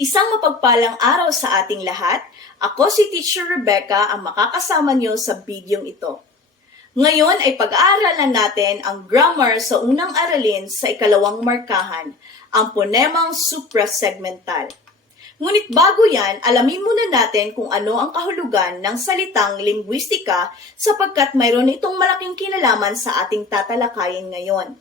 Isang mapagpalang araw sa ating lahat. Ako si Teacher Rebecca ang makakasama niyo sa bidyong ito. Ngayon ay pag-aaralan natin ang grammar sa unang aralin sa ikalawang markahan, ang ponemang suprasegmental. Ngunit bago yan, alamin muna natin kung ano ang kahulugan ng salitang linguistika sapagkat mayroon itong malaking kinalaman sa ating tatalakayin ngayon.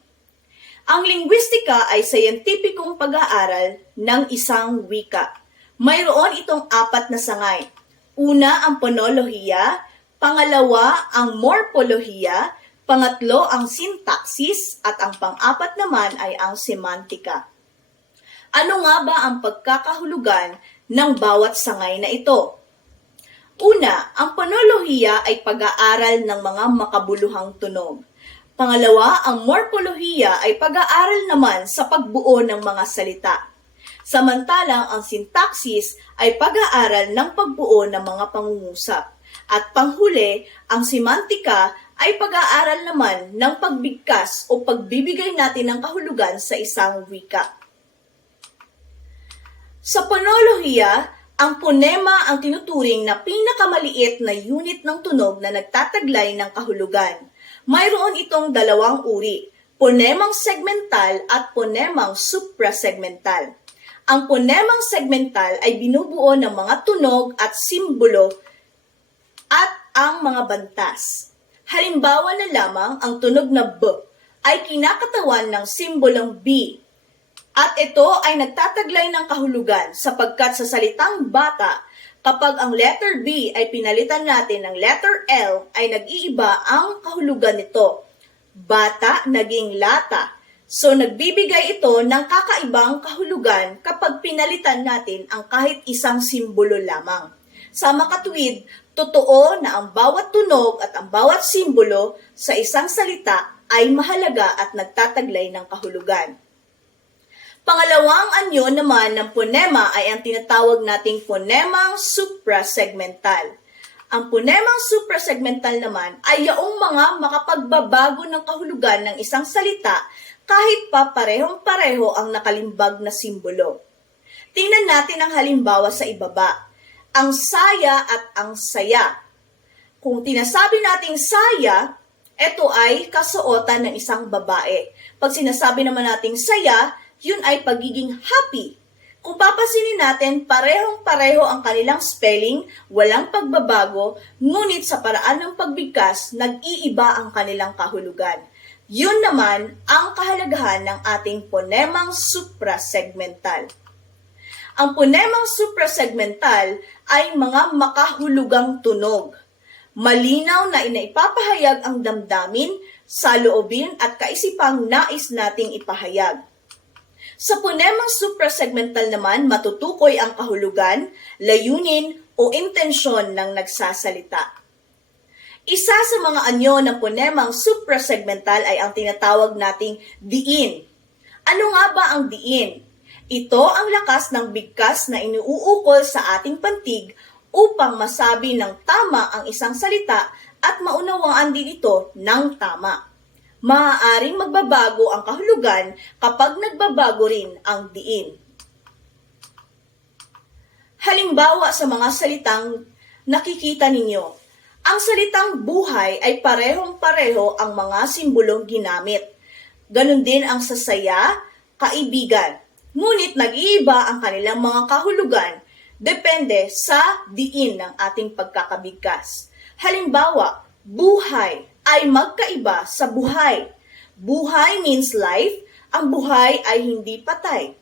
Ang linguistika ay siyentipikong pag-aaral ng isang wika. Mayroon itong 4 na sangay. Una ang ponolohiya, pangalawa ang morpolohiya, pangatlo ang sintaksis, at ang pang-4 naman ay ang semantika. Ano nga ba ang pagkakahulugan ng bawat sangay na ito? Una, ang ponolohiya ay pag-aaral ng mga makabuluhang tunog. Pangalawa, ang morpolohiya ay pag-aaral naman sa pagbuo ng mga salita. Samantalang ang sintaksis ay pag-aaral ng pagbuo ng mga pangungusap. At panghuli, ang semantika ay pag-aaral naman ng pagbigkas o pagbibigay natin ng kahulugan sa isang wika. Sa ponolohiya, ang ponema ang tinuturing na pinakamaliit na unit ng tunog na nagtataglay ng kahulugan. Mayroon itong 2 uri, ponemang segmental at ponemang suprasegmental. Ang ponemang segmental ay binubuo ng mga tunog at simbolo at ang mga bantas. Halimbawa na lamang ang tunog na B ay kinakatawan ng simbolong B. At ito ay nagtataglay ng kahulugan sapagkat sa salitang bata, kapag ang letter B ay pinalitan natin ng letter L, ay nag-iiba ang kahulugan nito. Bata naging lata. So nagbibigay ito ng kakaibang kahulugan kapag pinalitan natin ang kahit isang simbolo lamang. Sa makatuwid, totoo na ang bawat tunog at ang bawat simbolo sa isang salita ay mahalaga at nagtataglay ng kahulugan. Pangalawang anyo naman ng ponema ay ang tinatawag nating ponemang suprasegmental. Ang ponemang suprasegmental naman ay yaong mga makapagbabago ng kahulugan ng isang salita kahit pa parehong-pareho ang nakalimbag na simbolo. Tingnan natin ang halimbawa sa ibaba. Ang saya at ang saya. Kung tinasabi nating saya, ito ay kasuotan ng isang babae. Pag sinasabi naman nating saya, yun ay pagiging happy. Kung papansinin natin, parehong-pareho ang kanilang spelling, walang pagbabago, ngunit sa paraan ng pagbigkas, nag-iiba ang kanilang kahulugan. Yun naman ang kahalagahan ng ating ponemang suprasegmental. Ang ponemang suprasegmental ay mga makahulugang tunog. Malinaw na inaipapahayag ang damdamin, saloobin at kaisipang nais nating ipahayag. Sa ponemang suprasegmental naman, matutukoy ang kahulugan, layunin o intensyon ng nagsasalita. Isa sa mga anyo ng ponemang suprasegmental ay ang tinatawag nating diin. Ano nga ba ang diin? Ito ang lakas ng bigkas na iniuukol sa ating pantig upang masabi ng tama ang isang salita at maunawaan din ito ng tama. Maaaring magbabago ang kahulugan kapag nagbabago rin ang diin. Halimbawa sa mga salitang nakikita ninyo, ang salitang buhay ay parehong-pareho ang mga simbolong ginamit. Ganon din ang sasaya, kaibigan. Ngunit nag-iiba ang kanilang mga kahulugan depende sa diin ng ating pagkakabigkas. Halimbawa, buhay ay magkaiba sa buhay. Buhay means life, ang buhay ay hindi patay.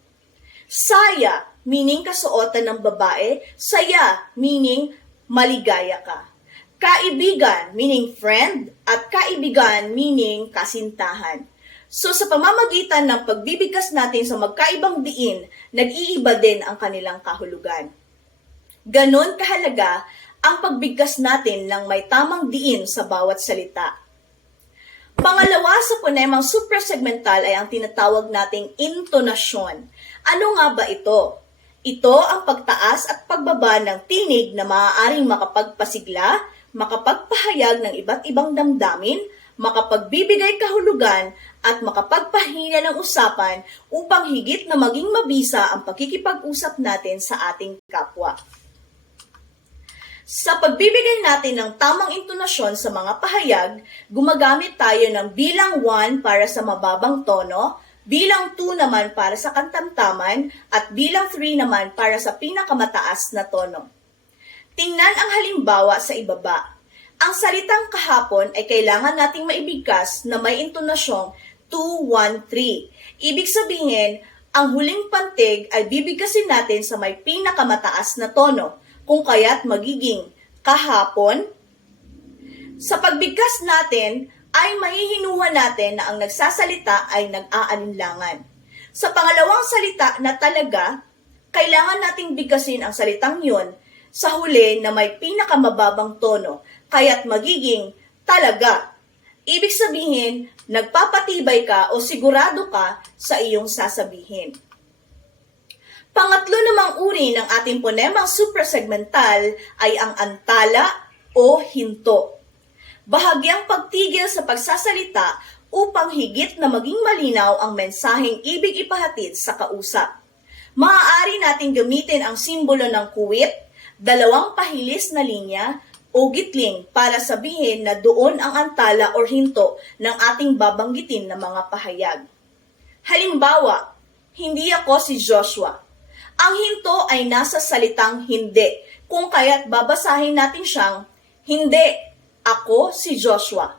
Saya, meaning kasuotan ng babae, saya, meaning maligaya ka. Kaibigan, meaning friend, at kaibigan, meaning kasintahan. So sa pamamagitan ng pagbibigkas natin sa magkaibang diin, nag-iiba din ang kanilang kahulugan. Ganon kahalaga ang pagbigkas natin ng may tamang diin sa bawat salita. Pangalawa sa ponemang suprasegmental ay ang tinatawag nating intonasyon. Ano nga ba ito? Ito ang pagtaas at pagbaba ng tinig na maaaring makapagpasigla, makapagpahayag ng iba't ibang damdamin, makapagbibigay kahulugan at makapagpahina ng usapan upang higit na maging mabisa ang pakikipag-usap natin sa ating kapwa. Sa pagbibigay natin ng tamang intonasyon sa mga pahayag, gumagamit tayo ng bilang 1 para sa mababang tono, bilang 2 naman para sa kantamtaman, at bilang 3 naman para sa pinakamataas na tono. Tingnan ang halimbawa sa ibaba. Ang salitang kahapon ay kailangan nating maibigkas na may intonasyong 2-1-3. Ibig sabihin, ang huling pantig ay bibigkasin natin sa may pinakamataas na tono, kung kaya't magiging kahapon. Sa pagbigkas natin, ay mahihinuha natin na ang nagsasalita ay nag-aalinlangan. Sa pangalawang salita na talaga, kailangan nating bigkasin ang salitang yun sa huli na may pinakamababang tono, kaya't magiging talaga. Ibig sabihin, nagpapatibay ka o sigurado ka sa iyong sasabihin. Pangatlo namang uri ng ating ponemang suprasegmental ay ang antala o hinto. Bahagyang pagtigil sa pagsasalita upang higit na maging malinaw ang mensaheng ibig ipahatid sa kausap. Maaari nating gamitin ang simbolo ng kuwit, dalawang pahilis na linya, o gitling para sabihin na doon ang antala o hinto ng ating babanggitin na mga pahayag. Halimbawa, hindi ako si Joshua. Ang hinto ay nasa salitang hindi, kung kaya't babasahin natin siyang hindi. Ako si Joshua.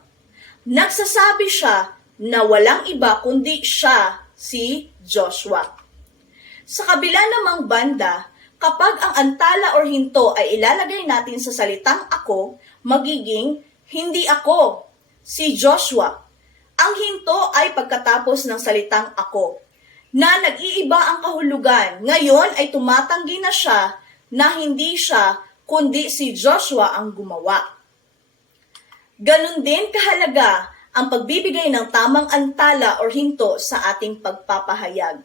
Nagsasabi siya na walang iba kundi siya, si Joshua. Sa kabila namang banda, kapag ang antala o hinto ay ilalagay natin sa salitang ako, magiging hindi ako, si Joshua. Ang hinto ay pagkatapos ng salitang ako, na nag-iiba ang kahulugan. Ngayon ay tumatanggi na siya na hindi siya, kundi si Joshua ang gumawa. Ganon din kahalaga ang pagbibigay ng tamang antala o hinto sa ating pagpapahayag.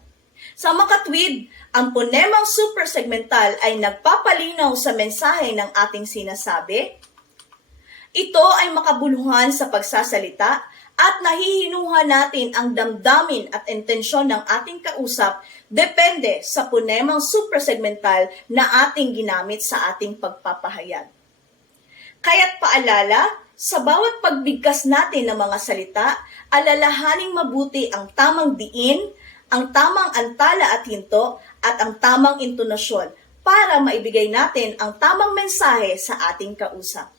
Sa makatwid, ang ponemang suprasegmental ay nagpapalinaw sa mensahe ng ating sinasabi. Ito ay makabuluhan sa pagsasalita at nahihinuha natin ang damdamin at intensyon ng ating kausap depende sa ponemang suprasegmental na ating ginamit sa ating pagpapahayag. Kaya't paalala, sa bawat pagbigkas natin ng mga salita, alalahaning mabuti ang tamang diin, ang tamang antala at hinto, at ang tamang intonasyon para maibigay natin ang tamang mensahe sa ating kausap.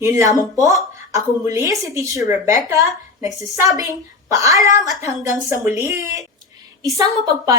Yun lamang po, ako muli si Teacher Rebecca, nagsasabing paalam at hanggang sa muli. Isang mapagpalang